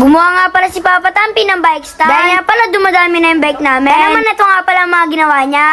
Gumawa nga pala si Papa Tampi ng bike stand. Dahil nga pala dumadami na yung bike namin. Kaya naman ito nga pala ang mga ginawa niya.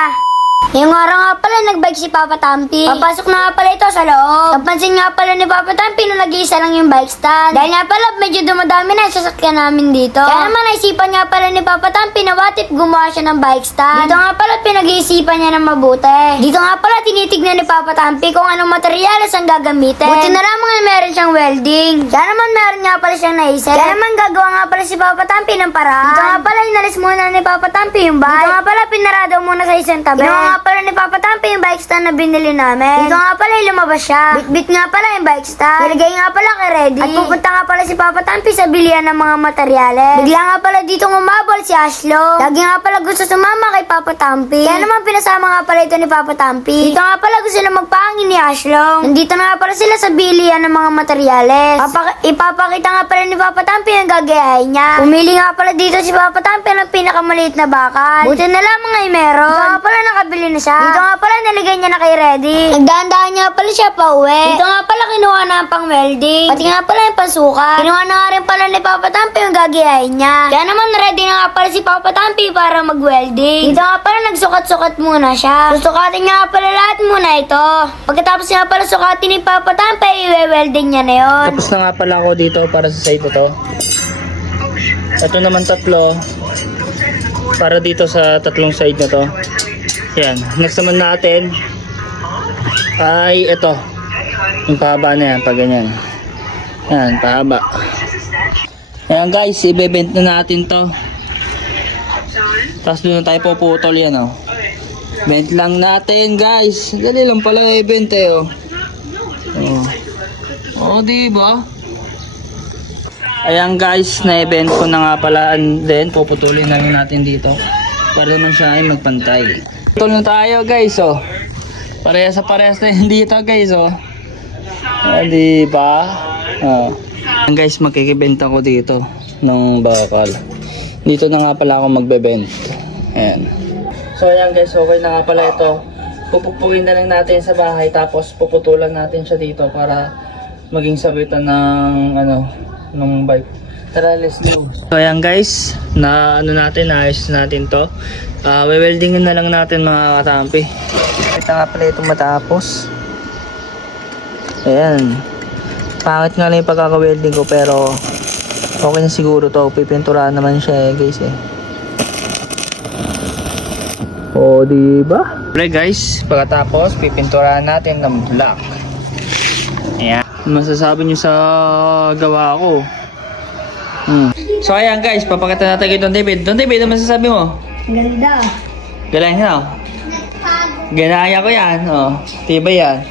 Yung araw nga pala nagbike si Papa Tampi. Papasok na nga pala ito sa loob. Napansin nga pala ni Papa Tampi na nag-iisa lang yung bike stand. Dahil nga pala medyo dumadami na yung sasakyan namin dito. Kaya naman naisipan nga pala ni Papa Tampi na what if gumawa siya ng bike stand. Dito nga pala pinag-iisipan niya ng mabuti. Dito nga pala tinitignan ni Papa Tampi kung anong materyales ang gagamitin. Buti na lamang ay meron siyang welding. Kaya naman meron nga pala siyang naisip. Kaya naman gagawa nga pala si Papa Tampi ng paraan. Dito nga pala inalis muna ni Papa Tampi yung bike. Dito nga pala pinarado muna sa isang tabi. Dito nga pala ni Papa Tampi yung bike stand na binili namin. Dito nga pala lumabas siya. Bit-bit nga pala yung bike stand. Nilagay nga pala kay Ready. At pupunta nga pala si Papa Tampi sa bilihan ng mga materyales. Bigla nga pala dito umabol si Ashlo. Lagi nga pala gusto sumama kay Papa Tampi. Kaya naman pinasama nga pala ito ni Papa Tampi. Dito nga pala gusto na magpahangin ni Ashlo. Nandito na nga pala sila sa bilihan ng mga materyales. Ipapakita nga pala ni Papa Tampi yung gagayahin niya. Pumili nga pala dito si Papa Tampi ng pinakamaliit na bakal. Buti na lamang ay meron. Dito nga pala nakabili na siya. Dito nga pala nilagay niya na kay Ready. Nagdahan-dahan nga pala siya pa uwi. Dito nga pala kinuha na ang pang welding. Pati nga pala yung pansukat. Kinuha na nga rin pala ni Papa Tampi yung gagayahin niya. Kaya naman ready na nga pala si Papa Tampi para mag-welding. Dito nga pala nagsukat-sukat muna siya. Susukatin nga pala lahat muna ito. Pagkatapos nga pala sukatin ni Papa Tampi, i-welding niya na yun. Tapos na nga pala ako dito para sa side ito. Ito naman tatlo para dito sa tatlong side na to. Yan. Next naman natin ay ito. Yung pahaba na yan, pag ganyan. Yan, pahaba. Ayan guys, ibebent na natin to. Tapos doon tayo puputol yan oh. Bent lang natin guys. Dali lang pala i-bent eh oh. Oh, diba? Ayan guys, na-event ko na nga pala, and then puputulin na lang natin dito para naman siya ay magpantay. Putol na tayo guys oh. Parehas sa parehas na yun dito guys oh. Diba? Oh. Ayan guys, makikibenta ko dito ng bakal. Dito na nga pala ako magbe-bent. Ayan. So ayan guys, okay na nga pala ito. Pupupugin na lang natin sa bahay, tapos puputulan natin siya dito para maging sabitan ng ng bike. Tara, let's go. So ayan guys, na naayos natin to. We-weldingin na lang natin mga katampi. Ito nga pala itong matapos. Ayan. Pangit nga lang yung pagkaka-welding ko, pero okay na siguro to. Pipinturahan naman siya guys eh. O diba? Okay guys, pagkatapos pipinturahan natin ng black. Ayan. Masasabi nyo sa gawa ko. So ayan guys, papakita natin kay Don David. Don David, ano masasabi mo? Ganda. Galing na oh. Ganaya ko yan oh. Tiba yan.